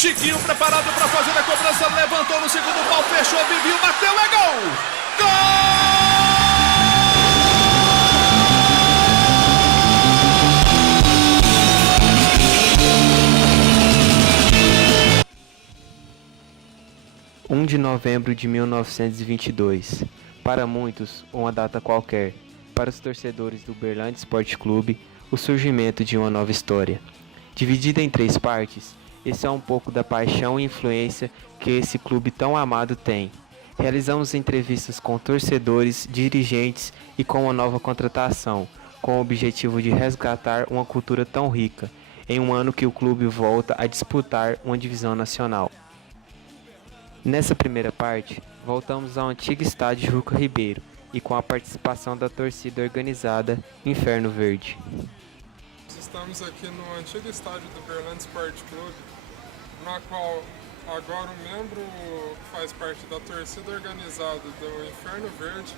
Chiquinho preparado para fazer a cobrança, levantou no segundo pau, fechou, Vivinho, bateu, é gol! Gol! 1 de novembro de 1922. Para muitos, uma data qualquer. Para os torcedores do Uberlândia Esporte Clube, o surgimento de uma nova história. Dividida em 3 partes, esse é um pouco da paixão e influência que esse clube tão amado tem. Realizamos entrevistas com torcedores, dirigentes e com uma nova contratação, com o objetivo de resgatar uma cultura tão rica, em um ano que o clube volta a disputar uma divisão nacional. Nessa primeira parte, voltamos ao antigo estádio Juca Ribeiro e com a participação da torcida organizada Inferno Verde. Estamos aqui no antigo estádio do Uberlândia Esporte Clube, na qual agora um membro faz parte da torcida organizada do Inferno Verde,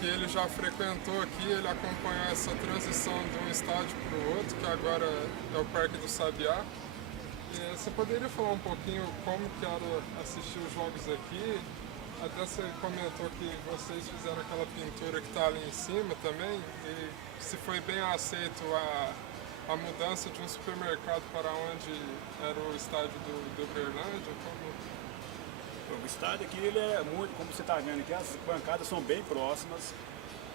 que ele já frequentou aqui, ele acompanhou essa transição de um estádio para o outro, que agora é o Parque do Sabiá. E você poderia falar um pouquinho como que era assistir os jogos aqui? Até você comentou que vocês fizeram aquela pintura que está ali em cima também, e se foi bem aceito a mudança de um supermercado para onde era o estádio do Uberlândia? Como... O estádio aqui, ele é muito, como você está vendo aqui, as bancadas são bem próximas,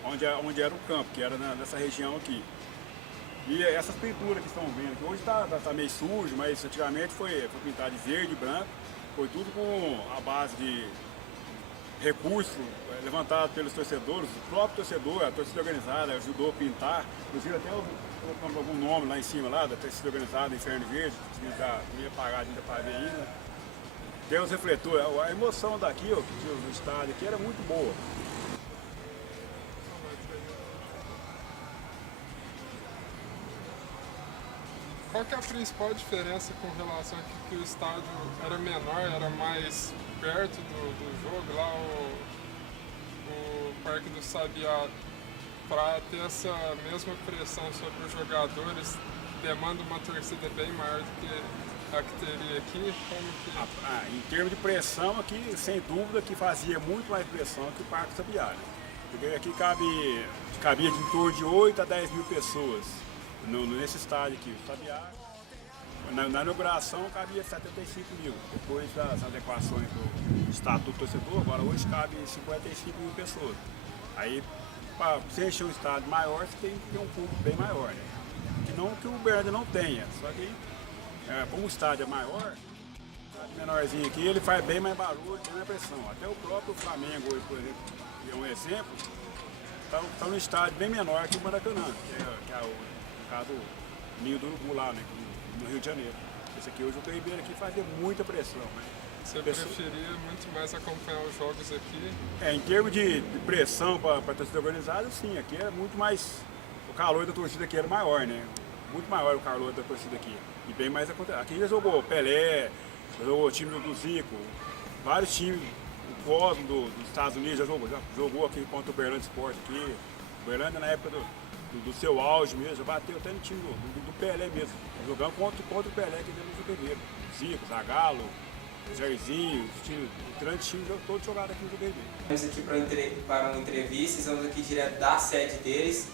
onde era o campo, que era nessa região aqui. E essas pinturas que estão vendo aqui, hoje está meio sujo, mas antigamente foi pintado de verde e branco, foi tudo com a base de recurso levantado pelos torcedores, o próprio torcedor, a torcida organizada ajudou a pintar, inclusive até colocamos algum nome lá em cima, lá da torcida organizada, Inferno Verde, que não ia pagar ainda para ver ainda. Tem os refletores, a emoção daqui, ó, do estádio aqui era muito boa. Qual que é a principal diferença com relação a que o estádio era menor, era mais perto do jogo, lá o Parque do Sabiá, para ter essa mesma pressão sobre os jogadores, demanda uma torcida bem maior do que a que teria aqui? Como que... Em termos de pressão, aqui, sem dúvida, que fazia muito mais pressão que o Parque do Sabiá, né? Porque aqui cabia de em torno de 8 a 10 mil pessoas. Nesse estádio aqui, o Sabiá, na inauguração cabia 75 mil, depois das adequações do Estatuto do Torcedor, agora hoje cabe 55 mil pessoas. Aí, para você encher um estádio maior, você tem que ter um público bem maior, né? Que não que o Uberlândia não tenha, só que como o estádio é maior, o estádio menorzinho aqui, ele faz bem mais barulho, tem mais pressão. Até o próprio Flamengo hoje, por exemplo, que é um exemplo, está num estádio bem menor que o Maracanã, que é no caso, o Ninho do Urubu lá, né, no Rio de Janeiro. Esse aqui, hoje o Juca Ribeiro aqui fazia muita pressão, né? Você preferia muito mais acompanhar os jogos aqui? Em termos de pressão para a torcida organizada, sim, aqui era muito mais, o calor da torcida aqui era maior, né? Muito maior o calor da torcida aqui. E bem mais acontece. Aqui já jogou Pelé, já jogou o time do Zico, vários times, o Cosmo dos Estados Unidos já jogou aqui contra o Uberlândia Esporte aqui. O Uberlândia na época do seu auge mesmo, já bateu até no time do Pelé mesmo. Jogando contra o Pelé que deu no Juca Ribeiro. Zico, Zagallo, Jairzinho, os grandes times todos jogaram aqui no Juca Ribeiro. Estamos aqui para uma entrevista, estamos aqui direto da sede deles.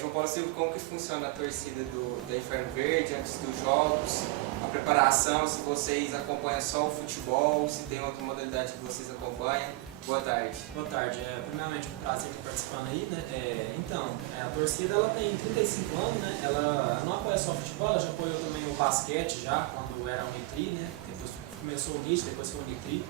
João Paulo Silva, como que funciona a torcida da Inferno Verde antes dos jogos, a preparação, se vocês acompanham só o futebol, se tem outra modalidade que vocês acompanham? Boa tarde. Boa tarde. Primeiramente, um prazer estar participando aí, né? A torcida ela tem 35 anos, né? Ela não apoia só o futebol, ela já apoiou também o basquete já, quando era o Unitri, né? Depois começou o NIT, depois foi o Unitri.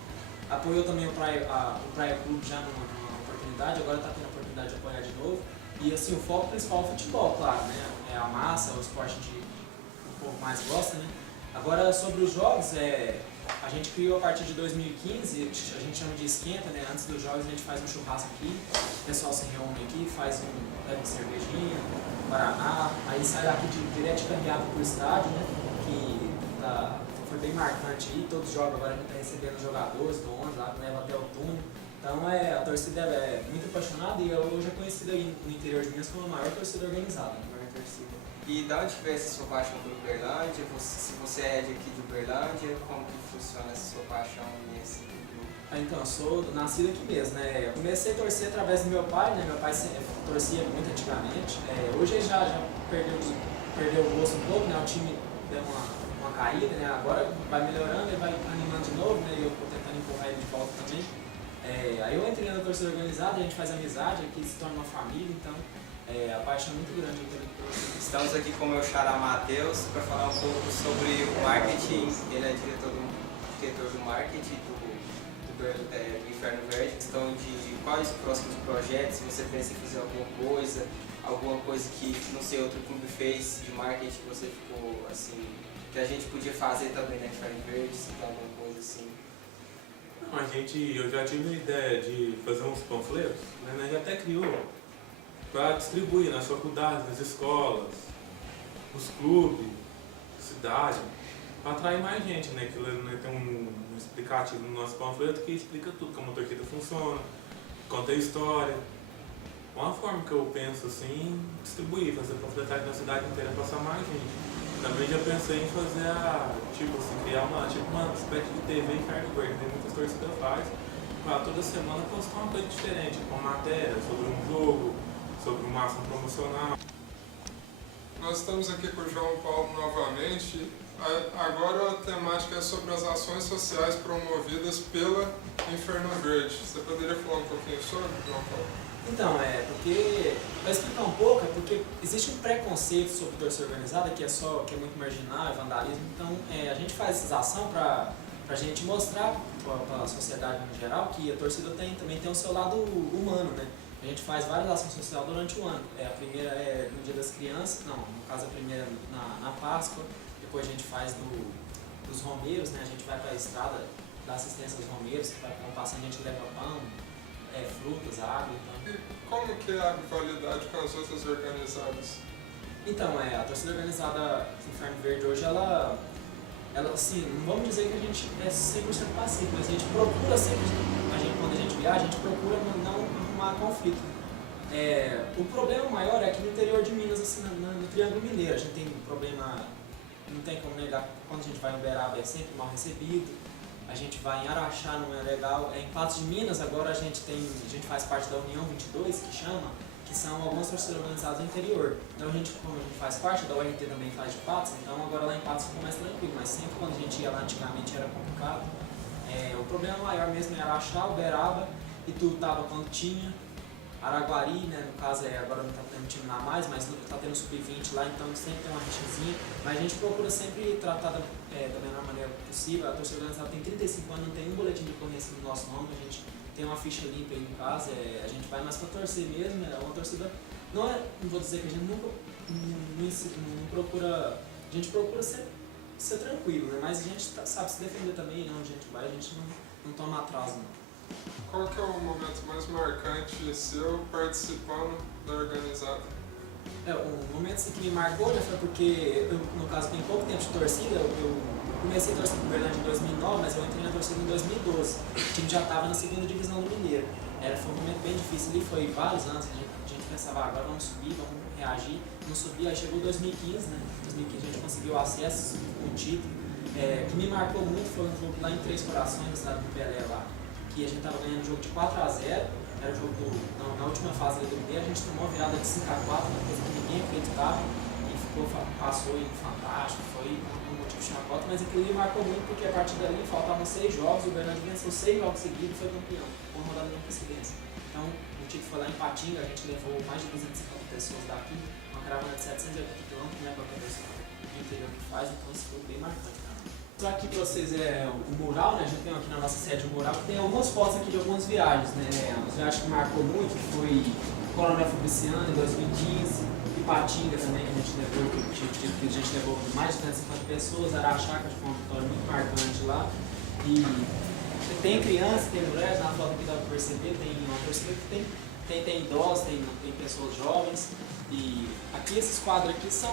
Apoiou também o Praia Clube já numa oportunidade, agora está tendo a oportunidade de apoiar de novo. E assim, o foco principal é o futebol, claro, né? É a massa, é o esporte que o povo mais gosta, né? Agora, sobre os jogos, a gente criou a partir de 2015, a gente chama de esquenta, né? Antes dos jogos a gente faz um churrasco aqui, o pessoal se reúne aqui, leva uma cervejinha, guaraná, aí sai daqui direto de caminhada pro estádio, né? Que foi bem marcante aí, todos os jogos agora a gente está recebendo jogadores, donos lá, que leva até o túnel. Então a torcida é muito apaixonada e hoje é conhecida aí no interior de Minas como a maior torcida organizada. Maior torcida. E da onde veio essa sua paixão por Uberlândia? Se você é de aqui de Uberlândia, como que funciona essa sua paixão nesse grupo? Então, eu sou nascido aqui mesmo, né? Eu comecei a torcer através do meu pai, né? Meu pai torcia muito antigamente. Hoje ele já perdeu o gosto um pouco, né? O time deu uma caída, né? Agora vai melhorando e vai animando de novo, né? E eu tô tentando empurrar ele de volta também. Aí eu entrei na torcida organizada, a gente faz amizade, aqui se torna uma família, então a paixão é muito grande pelo torcida. Estamos aqui com o meu xará Matheus para falar um pouco sobre o marketing. Ele é diretor do marketing do Inferno Verde. Questão de quais os próximos projetos, se você pensa em fazer alguma coisa que não sei outro clube fez de marketing que você ficou assim, que a gente podia fazer também na Inferno Verde, se tem alguma coisa assim. Eu já tive a ideia de fazer uns panfletos, né? A gente até criou para distribuir nas faculdades, nas escolas, nos clubes, cidade, para atrair mais gente, né? Que tem um explicativo no nosso panfleto que explica tudo, como a torcida funciona, conta a história. Uma forma que eu penso assim, distribuir, fazer panfletagem na cidade inteira, passar mais gente. Também já pensei em fazer criar uma espécie de TV Inferno Verde, que muitas torcidas fazem, para toda semana postar uma coisa diferente, com matéria sobre um jogo, sobre uma ação promocional. Nós estamos aqui com o João Paulo novamente. Agora a temática é sobre as ações sociais promovidas pela Inferno Verde. Você poderia falar um pouquinho sobre, João Paulo? Então, porque, para explicar um pouco, porque existe um preconceito sobre torcida organizada que é muito marginal, é vandalismo. Então, a gente faz essas ações para a gente mostrar para a sociedade no geral que a torcida também tem o seu lado humano, né? A gente faz várias ações sociais durante o ano. A primeira é no Dia das Crianças, no caso a primeira na Páscoa, depois a gente faz dos romeiros, né? A gente vai para a estrada da assistência aos romeiros, que vai passando, a gente leva pão, frutas, água. Então. E como que é a rivalidade com as outras organizadas? Então, a torcida organizada Inferno Verde hoje, ela assim, não vamos dizer que a gente é 100% pacífico, mas a gente procura sempre, quando a gente viaja, a gente procura não arrumar conflito. O problema maior é que no interior de Minas, assim, no Triângulo Mineiro, a gente tem um problema, não tem como negar, quando a gente vai em Uberaba é sempre mal recebido. A gente vai em Araxá, não é legal. Em Patos de Minas, agora a gente faz parte da União 22, que chama, que são algumas torcidas organizadas do interior. Então, como a gente faz parte, da URT também faz de Patos, então agora lá em Patos ficou mais tranquilo, mas sempre quando a gente ia lá antigamente era complicado. O problema maior mesmo é Araxá, Uberaba, Ituiutaba quando tinha, Araguari, né, no caso agora não está tendo time lá mais, mas está tendo sub-20 lá, então sempre tem uma rixazinha, mas a gente procura sempre tratar da melhor maneira possível. A torcida organizada tem 35 anos, não tem um boletim de ocorrência no nosso nome, a gente tem uma ficha limpa aí no caso, a gente vai mais para torcer mesmo, é uma torcida, não vou dizer que a gente nunca não procura, a gente procura ser tranquilo, né, mas a gente sabe se defender também, onde a gente vai, a gente não toma atraso não. Qual que é o momento mais marcante seu participando da organizada? O momento assim, que me marcou já foi porque, no caso, tem pouco tempo de torcida. Eu comecei a torcer pro Uberlândia em 2009, mas eu entrei na torcida em 2012. O time já estava na segunda divisão do Mineiro. Foi um momento bem difícil ali, foi vários anos. A gente pensava, agora vamos subir, vamos reagir. Não subia, aí chegou 2015, né? Em 2015 a gente conseguiu acesso, o título. O que me marcou muito foi um jogo lá em Três Corações, na cidade do Pelé lá. Que a gente estava ganhando o jogo de 4-0, era o jogo na última fase do B, a gente tomou a virada de 5-4, uma coisa que ninguém acreditava, e passou fantástico, foi um motivo de chacota, mas aquilo ali marcou muito porque a partir dali faltavam 6 jogos, o Uberlândia venceu 6 jogos seguidos e foi campeão, com uma rodada de precedência. Então o time foi lá em Patinga, a gente levou mais de 250 pessoas daqui, uma caravana de 780 km, não é qualquer pessoa do interior que faz, então isso foi bem marcante. Só aqui para vocês o mural, né? A gente tem aqui na nossa sede o mural, que tem algumas fotos aqui de algumas viagens, né? Uma viagem que marcou muito foi Coronel Fabriciano em 2015, Ipatinga também, que a gente levou mais de 350 pessoas, Araxá, que foi uma vitória muito marcante lá. E tem crianças, tem mulheres, na foto aqui dá para perceber, tem uma torcida que tem idosos, tem pessoas jovens. E aqui esses quadros aqui são.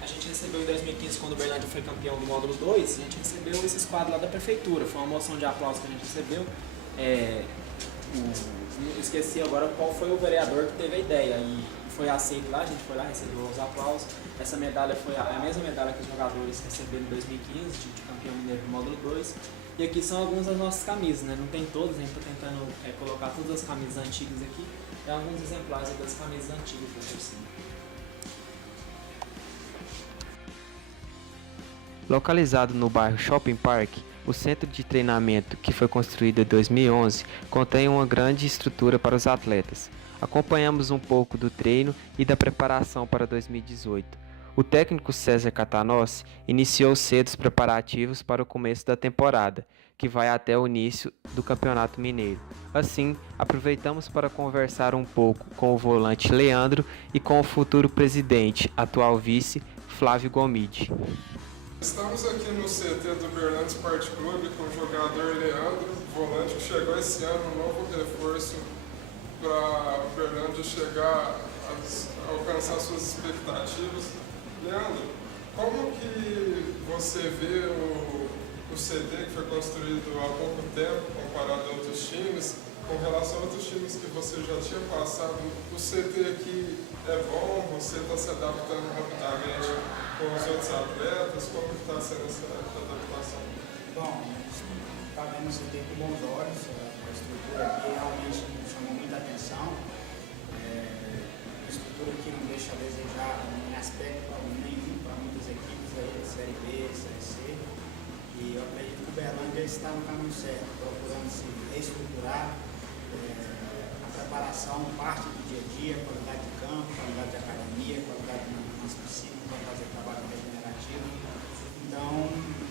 A gente recebeu em 2015, quando o Uberlândia foi campeão do módulo 2, a gente recebeu esses quadros lá da prefeitura. Foi uma moção de aplauso que a gente recebeu. Esqueci agora qual foi o vereador que teve a ideia. E foi aceito lá, a gente foi lá, recebeu os aplausos. Essa medalha foi a mesma medalha que os jogadores receberam em 2015, de campeão mineiro do módulo 2. E aqui são algumas das nossas camisas, né? Não tem todas, a gente está tentando colocar todas as camisas antigas aqui. Tem alguns exemplares das camisas antigas da torcida. Localizado no bairro Shopping Park, o centro de treinamento, que foi construído em 2011, contém uma grande estrutura para os atletas. Acompanhamos um pouco do treino e da preparação para 2018. O técnico César Catanossi iniciou cedo os preparativos para o começo da temporada, que vai até o início do Campeonato Mineiro. Assim, aproveitamos para conversar um pouco com o volante Leandro e com o futuro presidente, atual vice, Flávio Gomide. Estamos aqui no CT do Uberlândia Sport Clube com o jogador Leandro, volante que chegou esse ano, um novo reforço para o Uberlândia chegar a alcançar suas expectativas. Leandro, como que você vê o CT que foi construído há pouco tempo comparado a outros times, com relação a outros times que você já tinha passado? O CT aqui é bom, você está se adaptando rapidamente com os outros atletas, como está sendo essa adaptação? Bom, está vendo o CT com bons olhos, a estrutura aqui realmente chamou muita atenção. A estrutura aqui não deixa a desejar em aspecto nenhum para muitas equipes aí, Série B, Série C. E eu acredito que o Uberlândia está no caminho certo, procurando se reestruturar. A preparação, parte do dia a dia, qualidade de campo, qualidade de academia, qualidade nas piscinas para fazer trabalho regenerativo. Então,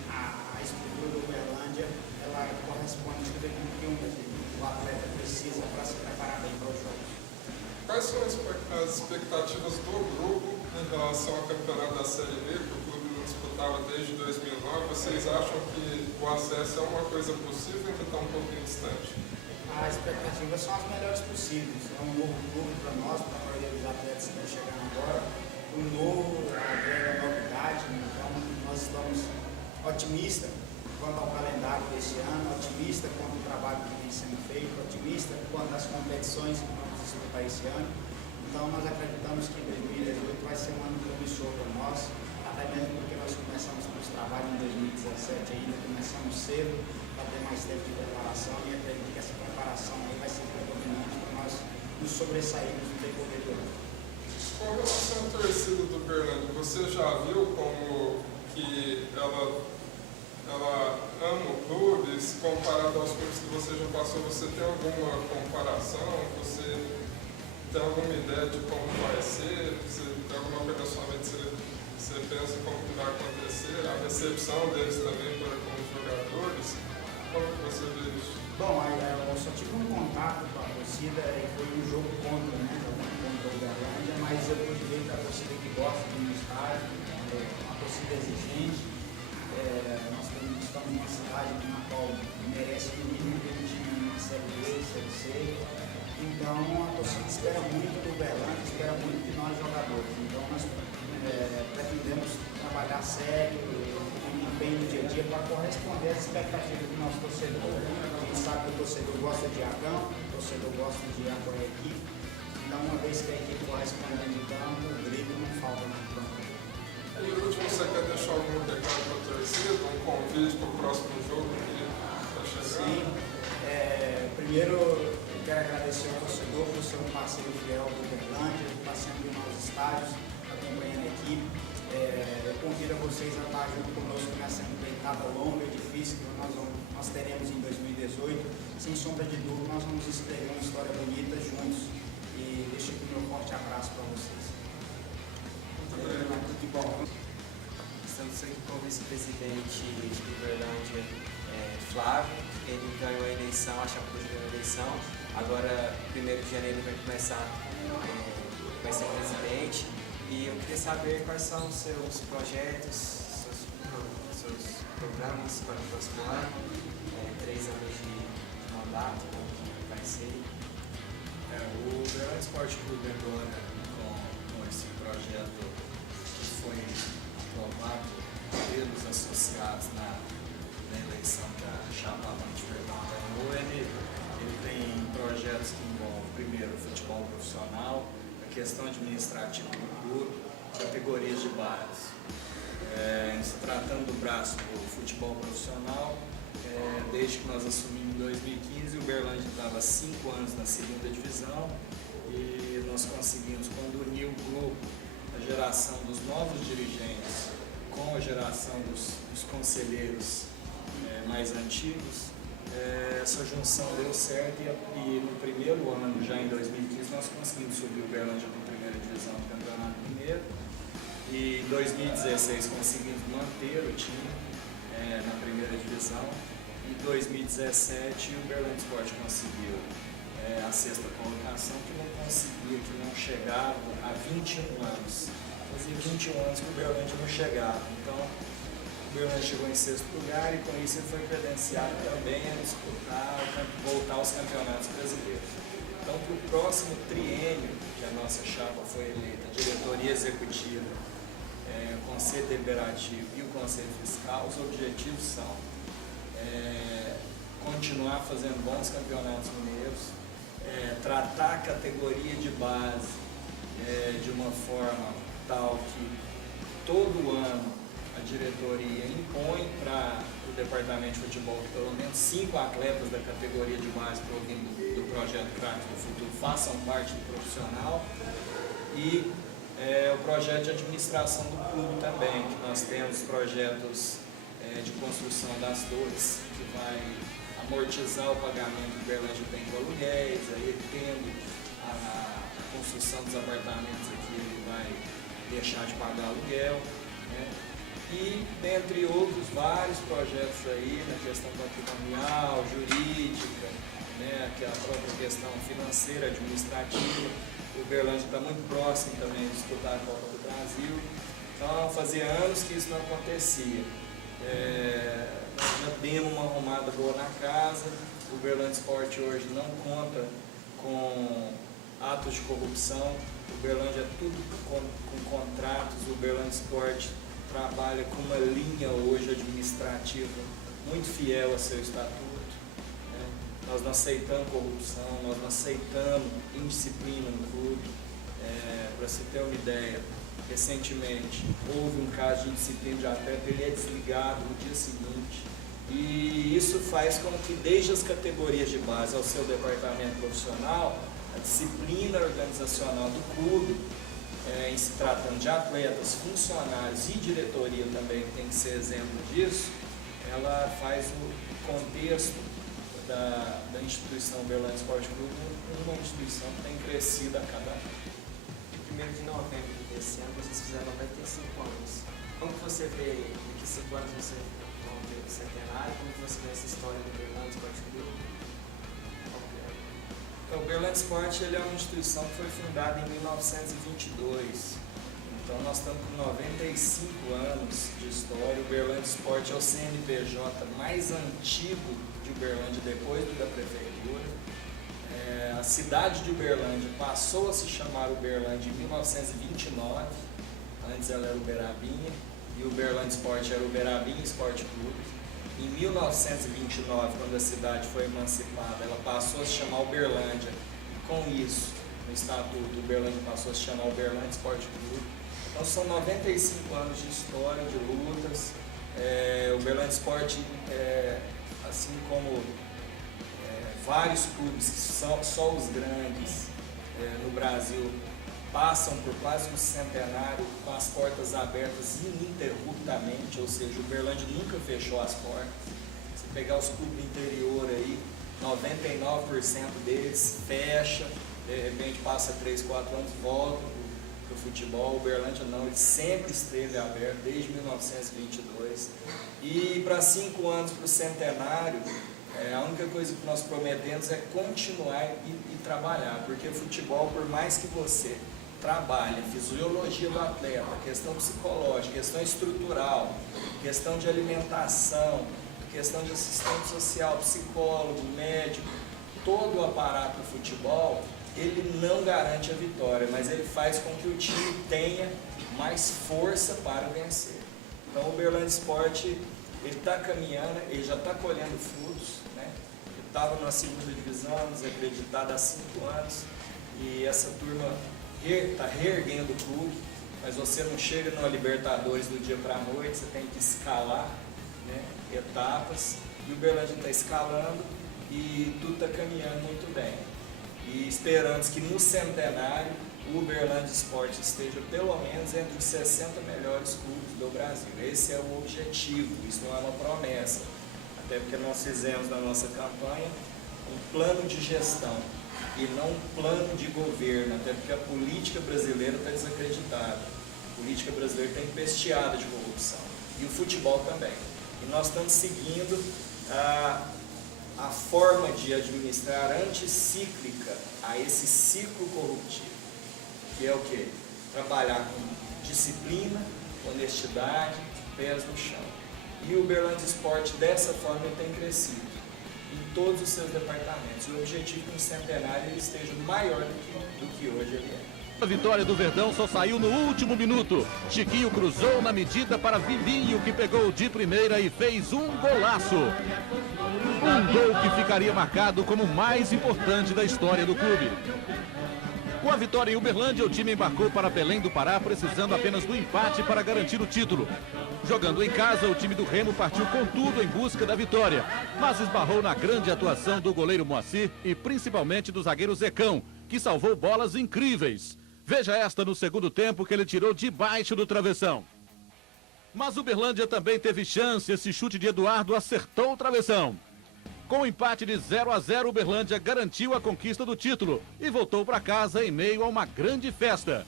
a estrutura do Uberlândia, ela corresponde a tudo aquilo que o atleta precisa para se preparar bem para os jogos. Quais são as expectativas do grupo em relação ao campeonato da Série B, que o clube não disputava desde 2009? Vocês acham que o acesso é uma coisa possível ou ainda está um pouquinho distante? As expectativas são as melhores possíveis. É um novo clube para nós, para a maioria dos atletas que estão chegando agora. O novo agrega novidade, então nós estamos otimistas quanto ao calendário desse ano, otimistas quanto ao trabalho que vem sendo feito, otimistas quanto às competições que vamos disputar esse ano. Então nós acreditamos que 2018 vai ser um ano promissor para nós, até mesmo porque nós começamos com os trabalhos em 2017 ainda, começamos cedo para ter mais tempo de preparação e acredito que essa preparação aí vai ser predominante para nós nos sobressairmos no decorrer do ano. Com relação à torcida do Uberlândia, você já viu como que ela ama o clube, se comparado aos clubes que você já passou, você tem alguma comparação? Você tem alguma ideia de como vai ser? Você tem alguma coisa na sua mente? Você pensa como que vai acontecer? A recepção deles também para com os jogadores? Como que você vê isso? Bom, eu só tive um contato com a torcida e foi um jogo contra, né? Contra o Uberlândia, mas eu pude ver que a torcida que gosta de ir no estádio, uma torcida exigente. Nós estamos numa cidade na qual merece no mínimo ter um time na Série B, Série C. Então a torcida espera muito do Uberlândia, espera muito de nós jogadores. Então nós pretendemos trabalhar sério, bem no dia a dia para corresponder às expectativas do nosso torcedor. A gente sabe que o torcedor gosta de ir a campo, o torcedor gosta de ir a equipe. Então uma vez que a equipe corresponde de campo, o grito não falta na campo. E por último, você quer deixar algum recado para a torcida, um convite para o próximo jogo que está chegando? Sim. Primeiro, eu quero agradecer ao torcedor por ser um parceiro fiel do Uberlândia, está sempre nos estádios, acompanhando a equipe. Eu convido a vocês a estar junto conosco nessa empreitada longa e difícil que nós teremos em 2018. Sem sombra de dúvida, nós vamos escrever uma história bonita juntos. E deixo aqui meu forte abraço para vocês. Muito bom. Estamos aqui com o vice-presidente do Uberlândia, Flávio. Ele ganhou a eleição, a chapa ganhou a eleição. Agora, 1º de janeiro, vai começar, vai ser presidente. E eu queria saber quais são os seus projetos, seus programas para o próximo ano, 3 anos de mandato, como que vai ser. O Uberlândia Sport Clube agora, com esse projeto que foi aprovado pelos associados na eleição da chapa Avante Fernando ganhou, ele tem projetos que envolvem, primeiro, futebol profissional, a questão administrativa do clube, categorias de base. Em se tratando do braço do futebol profissional, desde que nós assumimos em 2015, o Uberlândia estava há 5 anos na segunda divisão e nós conseguimos, quando uniu o grupo, a geração dos novos dirigentes com a geração dos conselheiros mais antigos, essa junção deu certo e no primeiro ano, já em 2015, nós conseguimos subir o Uberlândia para a primeira divisão do Campeonato Mineiro e em 2016 conseguimos manter o time na primeira divisão. Em 2017 o Uberlândia Sport conseguiu a 6ª colocação, que não conseguia, que não chegava há 21 anos. Fazia 21 anos que o Uberlândia não chegava. Então o Uberlândia chegou em 6º lugar e com isso ele foi credenciado também a disputar, voltar aos campeonatos brasileiros. Então para o próximo triênio, que a nossa chapa foi eleita, a diretoria executiva, o Conselho Deliberativo e o Conselho Fiscal, os objetivos são continuar fazendo bons campeonatos mineiros, tratar a categoria de base de uma forma tal que todo ano a diretoria impõe para o departamento de futebol que pelo menos 5 atletas da categoria de base provindo do projeto Craques do Futuro façam parte do profissional e o projeto de administração do clube também, que nós temos projetos de construção das torres, que vai amortizar o pagamento que o Uberlândia tem com aluguéis, aí tendo a construção dos apartamentos aqui, ele vai deixar de pagar aluguel, né? E, dentre outros, vários projetos aí na questão patrimonial, jurídica, né? Que é a própria questão financeira, administrativa. O Uberlândia está muito próximo também de disputar a Copa do Brasil, então fazia anos que isso não acontecia. Nós já demos uma arrumada boa na casa. O Uberlândia Sport hoje não conta com atos de corrupção. O Uberlândia é tudo com contratos. O Uberlândia Sport trabalha com uma linha hoje administrativa muito fiel a seu estatuto, né? Nós não aceitamos corrupção, nós não aceitamos indisciplina no clube. Para você ter uma ideia, recentemente houve um caso de indisciplina de atleta, ele é desligado no dia seguinte. E isso faz com que desde as categorias de base ao seu departamento profissional, a disciplina organizacional do clube, em se tratando de atletas, funcionários e diretoria também tem que ser exemplo disso, ela faz o contexto da instituição Uberlândia Sport Clube uma instituição que tem crescido a cada ano. 1º de novembro desse ano vocês fizeram 95 anos. Como que você vê em que 5 anos você vão ter o centenário? Como que você vê essa história do Uberlândia Sport Clube? O Uberlândia Sport ele é uma instituição que foi fundada em 1922. Então nós estamos com 95 anos de história. O Uberlândia Sport é o CNPJ mais antigo de Uberlândia depois do da prefeitura. A cidade de Uberlândia passou a se chamar Uberlândia em 1929, antes ela era Uberabinha, e o Uberlândia Sport era Uberabinha Sport Clube. Em 1929, quando a cidade foi emancipada, ela passou a se chamar Uberlândia, e com isso, no estatuto, Uberlândia passou a se chamar Uberlândia Sport Clube. Então são 95 anos de história, de lutas. O Uberlândia Sport, assim como vários clubes que são só os grandes no Brasil passam por quase um centenário com as portas abertas ininterruptamente, ou seja, o Uberlândia nunca fechou as portas. Se pegar os clubes do interior aí, 99% deles fecha, de repente passa 3, 4 anos, volta para o futebol. O Uberlândia não, ele sempre esteve aberto desde 1922. E para 5 anos para o centenário, a única coisa que nós prometemos é continuar e trabalhar, porque futebol, por mais que você trabalhe a fisiologia do atleta, questão psicológica, questão estrutural, questão de alimentação, questão de assistente social, psicólogo, médico, todo o aparato do futebol, ele não garante a vitória, mas ele faz com que o time tenha mais força para vencer. Então o Uberlândia Sport, ele está caminhando, ele já está colhendo frutos, né? Ele estava na segunda divisão, desacreditado há 5 anos, e essa turma está reerguendo o clube, mas você não chega numa Libertadores do dia para a noite, você tem que escalar, né, etapas, e o Uberlândia está escalando e tudo está caminhando muito bem. E esperamos que no centenário o Uberlândia Esporte esteja pelo menos entre os 60 melhores clubes do Brasil. Esse é o objetivo, isso não é uma promessa, até porque nós fizemos na nossa campanha um plano de gestão e não um plano de governo, até porque a política brasileira está desacreditada, a política brasileira está empesteada de corrupção, e o futebol também. E nós estamos seguindo a forma de administrar anticíclica a esse ciclo corruptivo, que é o quê? Trabalhar com disciplina, honestidade, pés no chão. E o Uberlândia Esporte, dessa forma, ele tem crescido em todos os seus departamentos. O objetivo é que no centenário ele esteja maior do que hoje ele é. A vitória do Verdão só saiu no último minuto. Chiquinho cruzou na medida para Vilinho, que pegou de primeira e fez um golaço. Um gol que ficaria marcado como o mais importante da história do clube. Com a vitória em Uberlândia, o time embarcou para Belém do Pará, precisando apenas do empate para garantir o título. Jogando em casa, o time do Remo partiu com tudo em busca da vitória, mas esbarrou na grande atuação do goleiro Moacir e principalmente do zagueiro Zecão, que salvou bolas incríveis. Veja esta no segundo tempo que ele tirou debaixo do travessão. Mas o Uberlândia também teve chance, esse chute de Eduardo acertou o travessão. Com o empate de 0-0, o Uberlândia garantiu a conquista do título e voltou para casa em meio a uma grande festa.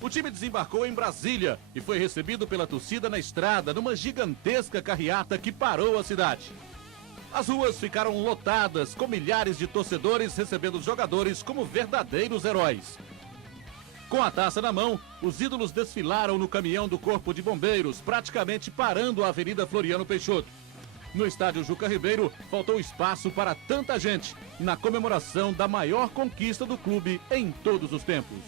O time desembarcou em Brasília e foi recebido pela torcida na estrada, numa gigantesca carreata que parou a cidade. As ruas ficaram lotadas, com milhares de torcedores recebendo os jogadores como verdadeiros heróis. Com a taça na mão, os ídolos desfilaram no caminhão do Corpo de Bombeiros, praticamente parando a Avenida Floriano Peixoto. No estádio Juca Ribeiro, faltou espaço para tanta gente na comemoração da maior conquista do clube em todos os tempos.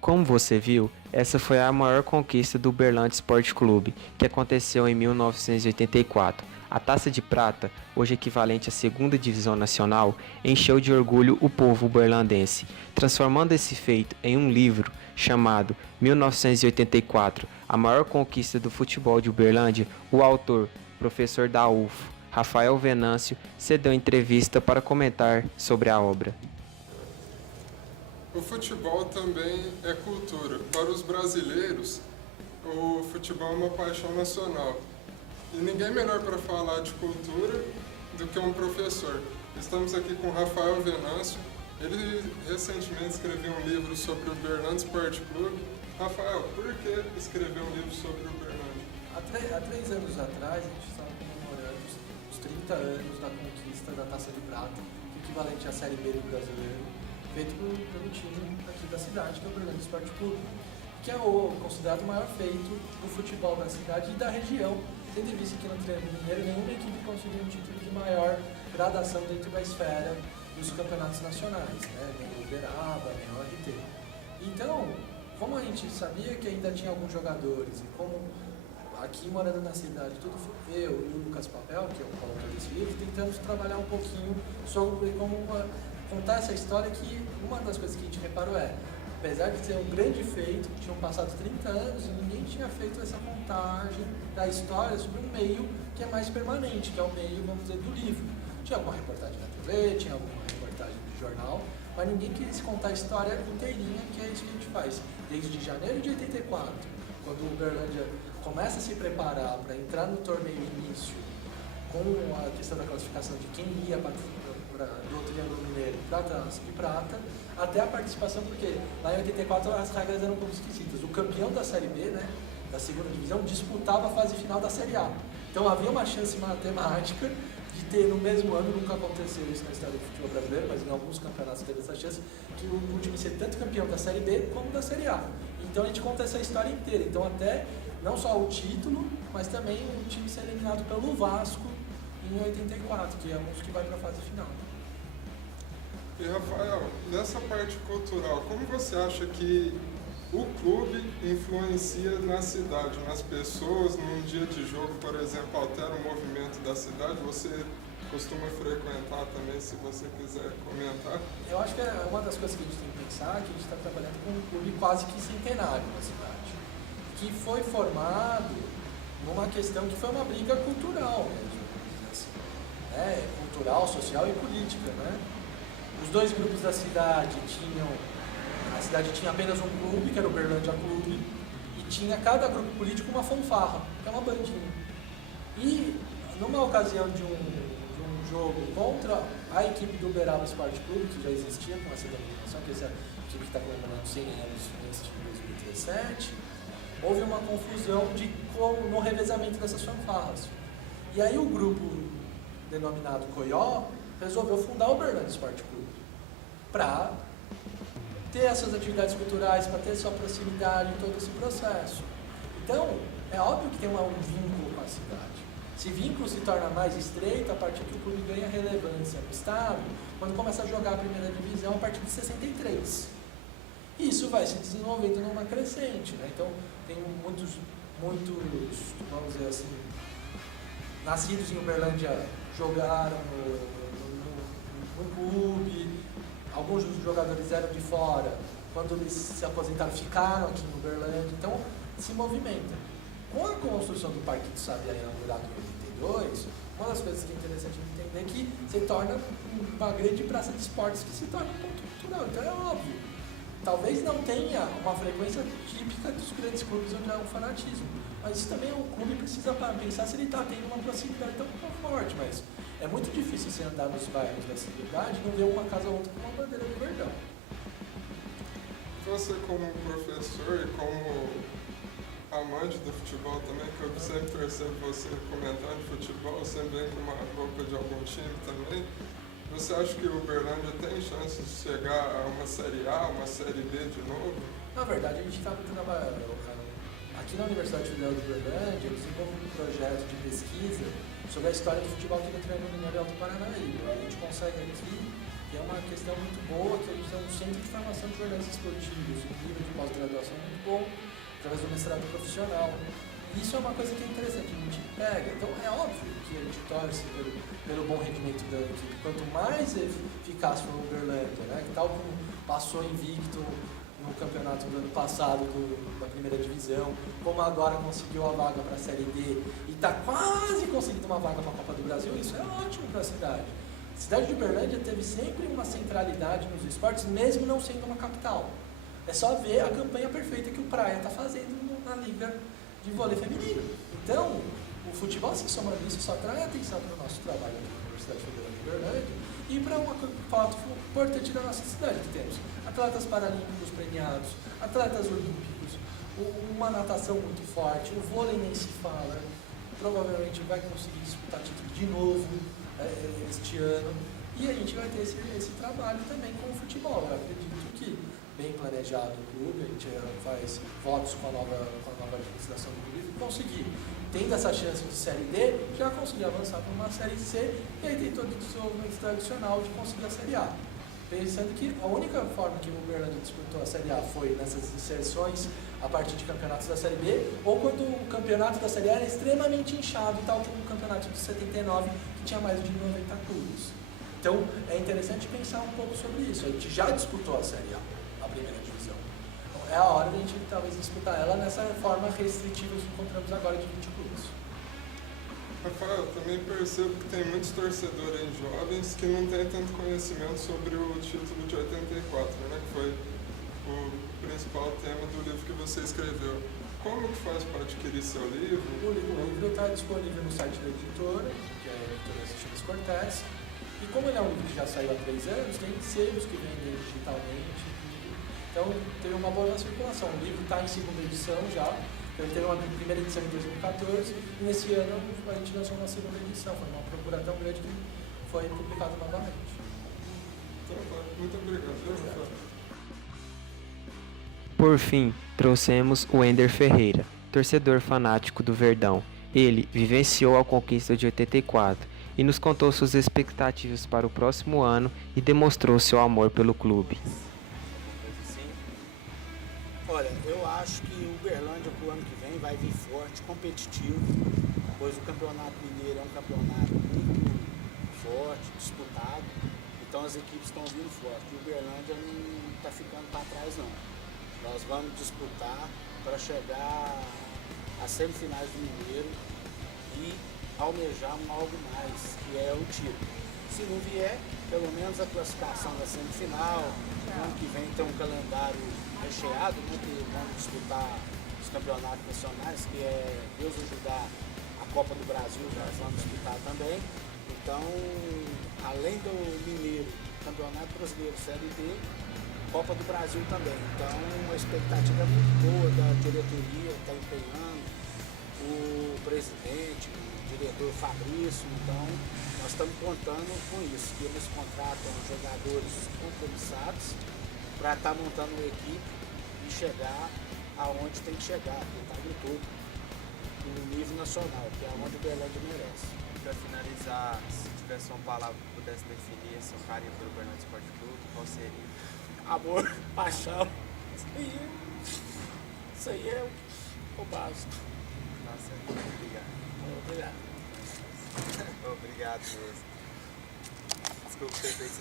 Como você viu, essa foi a maior conquista do Uberlândia Esporte Clube, que aconteceu em 1984. A Taça de Prata, hoje equivalente à 2ª Divisão Nacional, encheu de orgulho o povo uberlandense, transformando esse feito em um livro chamado 1984, a maior conquista do futebol de Uberlândia. O autor, professor da UFO, Rafael Venâncio, cedeu entrevista para comentar sobre a obra. O futebol também é cultura. Para os brasileiros, o futebol é uma paixão nacional. E ninguém melhor para falar de cultura do que um professor. Estamos aqui com Rafael Venâncio. Ele recentemente escreveu um livro sobre o Uberlândia Esporte Clube. Rafael, por que escrever um livro sobre o Uberlândia? Há 3 anos atrás, a gente estava comemorando os 30 anos da conquista da Taça de Prata, equivalente à Série B do Brasileiro, feito pelo time aqui da cidade, que é o Uberlândia Esporte Clube, que é considerado o maior feito do futebol da cidade e da região, tendo em vista que no Triângulo Mineiro nenhuma equipe conseguiu um título de maior gradação dentro da esfera dos campeonatos nacionais, né? Nem o Uberaba, nem o RT. Então, como a gente sabia que ainda tinha alguns jogadores, e como aqui morando na cidade, eu e o Lucas Papel, que é o autor desse livro, tentamos trabalhar um pouquinho sobre como contar essa história, que uma das coisas que a gente reparou apesar de ser um grande feito, tinham passado 30 anos e ninguém tinha feito essa contagem da história sobre um meio que é mais permanente, que é o meio, vamos dizer, do livro. Tinha alguma reportagem na TV, tinha alguma reportagem de jornal, mas ninguém quis contar a história inteirinha, que é isso que a gente faz. Desde janeiro de 84, quando o Uberlândia começa a se preparar para entrar no torneio início, com a questão da classificação de quem ia do Triângulo Mineiro para a Taça de Prata, até a participação, porque lá em 84 as regras eram um pouco esquisitas. O campeão da Série B, né, da 2ª Divisão, disputava a fase final da Série A. Então havia uma chance matemática de ter no mesmo ano, nunca aconteceu isso na história do futebol brasileiro, mas em alguns campeonatos teve essa chance, que o time ser tanto campeão da Série B como da Série A. Então a gente conta essa história inteira. Então até não só o título, mas também o time ser eliminado pelo Vasco em 84, que é um dos que vai para a fase final. E Rafael, nessa parte cultural, como você acha que o clube influencia na cidade, nas pessoas, num dia de jogo, por exemplo, altera o movimento da cidade? Você costuma frequentar também, se você quiser comentar. Eu acho que uma das coisas que a gente tem que pensar é que a gente está trabalhando com um clube quase que centenário na cidade, que foi formado numa questão que foi uma briga cultural mesmo, assim, né? Cultural, social e política, né? Os dois grupos da cidade a cidade tinha apenas um clube, que era o Uberlândia Clube, e tinha cada grupo político uma fanfarra, que é uma bandinha. E numa ocasião de um jogo contra a equipe do Uberaba Esporte Clube, que já existia com essa denominação, que essa equipe que está comemorando 100 anos neste 2017, houve uma confusão no revezamento dessas fanfarras. E aí o grupo denominado Coió resolveu fundar o Uberlândia Esporte Clube para ter essas atividades culturais, para ter sua proximidade em todo esse processo. Então, é óbvio que tem um vínculo com a cidade. Esse vínculo se torna mais estreito a partir que o clube ganha relevância no estado, quando começa a jogar a primeira divisão a partir de 63. E isso vai se desenvolvendo numa crescente, né? Então, tem muitos, vamos dizer assim, nascidos em Uberlândia jogaram no clube, alguns dos jogadores eram de fora, quando eles se aposentaram ficaram aqui no Uberlândia, então se movimenta. Com a construção do Parque do Sabiá inaugurado em 82, uma das coisas que é interessante entender é que se torna uma grande praça de esportes que se torna um ponto cultural, então é óbvio. Talvez não tenha uma frequência típica dos grandes clubes onde há um fanatismo, mas isso também o clube precisa pensar se ele está tendo uma proximidade tão forte, mas é muito difícil você andar nos bairros da cidade e não ver uma casa ou outra com uma bandeira do Verdão. Você como professor e como amante do futebol também, que eu sempre percebo você comentando de futebol, sempre vem com uma roupa de algum time também. Você acha que o Uberlândia tem chance de chegar a uma Série A, uma Série B de novo? Na verdade, a gente está trabalhando aqui na Universidade Federal de Uberlândia, eles desenvolvem um projeto de pesquisa sobre a história do futebol aqui no Triângulo Mineiro Alto Paranaíba. A gente consegue aqui, que é uma questão muito boa, que a gente tem um centro de formação de jornalistas esportivos, um nível de pós-graduação muito bom, através do mestrado profissional. E isso é uma coisa que é interessante, a gente pega. Então é óbvio que a gente torce pelo bom rendimento da equipe. Quanto mais eficaz for o Uberlândia, né, tal como passou invicto no campeonato do ano passado da primeira divisão, como agora conseguiu a vaga para a Série D e está quase conseguindo uma vaga para a Copa do Brasil, isso é ótimo para a cidade. A cidade de Uberlândia teve sempre uma centralidade nos esportes, mesmo não sendo uma capital. É só ver a campanha perfeita que o Praia está fazendo na Liga de Vôlei Feminino. Então, o futebol se somando isso só traz atenção para o nosso trabalho aqui na Universidade Federal de Uberlândia e para um fato importante da nossa cidade, que temos atletas paralímpicos premiados, atletas olímpicos, uma natação muito forte, o vôlei nem se fala, provavelmente vai conseguir disputar título de novo este ano, e a gente vai ter esse trabalho também com o futebol. Eu acredito que bem planejado o clube, a gente faz votos com a nova administração do clube, conseguir, tendo essa chance de Série D, já conseguir avançar para uma Série C, e aí tem todo o desenvolvimento tradicional de conseguir a Série A. Pensando que a única forma que o Uberlândia disputou a Série A foi nessas inserções a partir de campeonatos da Série B, ou quando o campeonato da Série A era extremamente inchado, tal como o campeonato de 79, que tinha mais de 90 clubes. Então, é interessante pensar um pouco sobre isso. A gente já disputou a Série A, a primeira divisão. Então, é a hora de a gente talvez disputar ela nessa forma restritiva que encontramos agora de 20 clubes. Rafael, eu também percebo que tem muitos torcedores jovens que não têm tanto conhecimento sobre o título de 84, né, que foi o principal tema do livro que você escreveu. Como que faz para adquirir seu livro? O livro está disponível no site da editora, que é a editora Chiles Cortés. E como ele é um livro que já saiu há 3 anos, tem selos que vendem digitalmente. Então, teve uma boa circulação. O livro está em segunda edição já. Ele teve uma primeira edição em 2014 e nesse ano a gente lançou uma segunda edição. Foi uma procura tão grande que foi publicado novamente. Então, muito obrigado. Por fim, trouxemos o Ender Ferreira, torcedor fanático do Verdão. Ele vivenciou a conquista de 84 e nos contou suas expectativas para o próximo ano e demonstrou seu amor pelo clube. Olha, eu acho que o Uberlândia para o ano que vem vai vir forte, competitivo, pois o Campeonato Mineiro é um campeonato muito forte, disputado. Então as equipes estão vindo forte. E o Uberlândia não está ficando para trás não. Nós vamos disputar para chegar às semifinais do Mineiro e almejarmos algo mais, que é o título. Se não vier, pelo menos a classificação da semifinal. No ano que vem tem um calendário recheado, né, que vamos disputar os campeonatos nacionais, que é, Deus ajudar, a Copa do Brasil, nós vamos disputar também. Então, além do Mineiro, Campeonato Brasileiro Série B, Copa do Brasil também. Então, uma expectativa muito boa da diretoria, está empenhando, o presidente, o diretor Fabrício. Então, nós estamos contando com isso, que eles contratam jogadores compromissados para estar montando uma equipe e chegar aonde tem que chegar, que está no topo, no nível nacional, que é onde o Uberlândia merece. Para finalizar, se tivesse uma palavra que pudesse definir seu carinho pelo Uberlândia Esporte Clube, qual seria? Amor, paixão, isso aí é o básico. Nossa, obrigado. Obrigado. Obrigado mesmo. Desculpa ter feito.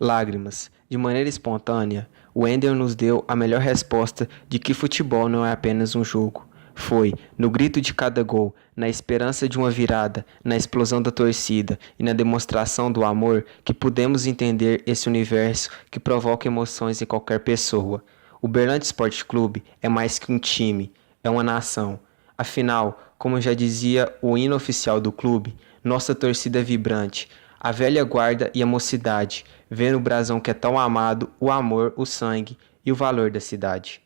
Lágrimas. De maneira espontânea, o Wendel nos deu a melhor resposta de que futebol não é apenas um jogo. Foi, no grito de cada gol, na esperança de uma virada, na explosão da torcida e na demonstração do amor que pudemos entender esse universo que provoca emoções em qualquer pessoa. O Uberlândia Esporte Clube é mais que um time, é uma nação. Afinal, como já dizia o hino oficial do clube, nossa torcida é vibrante, a velha guarda e a mocidade, vendo o brasão que é tão amado, o amor, o sangue e o valor da cidade.